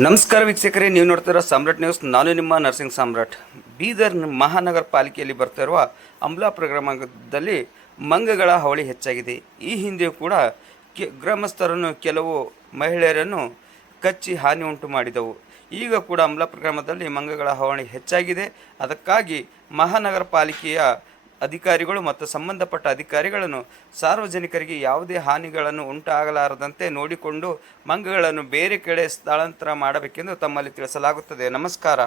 ನಮಸ್ಕಾರ ವೀಕ್ಷಕರೇ, ನೀವು ನೋಡ್ತಿರೋ ಸಾಮ್ರಾಟ್ ನ್ಯೂಸ್. ನಾನು ನಿಮ್ಮ ನರ್ಸಿಂಗ್ ಸಾಮ್ರಾಟ್. ಬೀದರ್ ಮಹಾನಗರ ಪಾಲಿಕೆಯಲ್ಲಿ ಬರ್ತಿರುವ ಅಮಲಾಪುರ ಗ್ರಾಮದಲ್ಲಿ ಮಂಗಗಳ ಹಾವಳಿ ಹೆಚ್ಚಾಗಿದೆ. ಈ ಹಿಂದೆಯೂ ಕೂಡ ಗ್ರಾಮಸ್ಥರನ್ನು ಕೆಲವು ಮಹಿಳೆಯರನ್ನು ಕಚ್ಚಿ ಹಾನಿ ಉಂಟು ಮಾಡಿದವು. ಈಗ ಕೂಡ ಅಮಲಾಪುರ ಗ್ರಾಮದಲ್ಲಿ ಮಂಗಗಳ ಹಾವಳಿ ಹೆಚ್ಚಾಗಿದೆ. ಅದಕ್ಕಾಗಿ ಮಹಾನಗರ ಪಾಲಿಕೆಯ ಅಧಿಕಾರಿಗಳು ಮತ್ತು ಸಂಬಂಧಪಟ್ಟ ಅಧಿಕಾರಿಗಳನ್ನು ಸಾರ್ವಜನಿಕರಿಗೆ ಯಾವುದೇ ಹಾನಿಗಳನ್ನು ಉಂಟಾಗಲಾರದಂತೆ ನೋಡಿಕೊಂಡು ಮಂಗಗಳನ್ನು ಬೇರೆ ಕಡೆ ಸ್ಥಳಾಂತರ ಮಾಡಬೇಕೆಂದು ತಮ್ಮಲ್ಲಿ ತಿಳಿಸಲಾಗುತ್ತದೆ. ನಮಸ್ಕಾರ.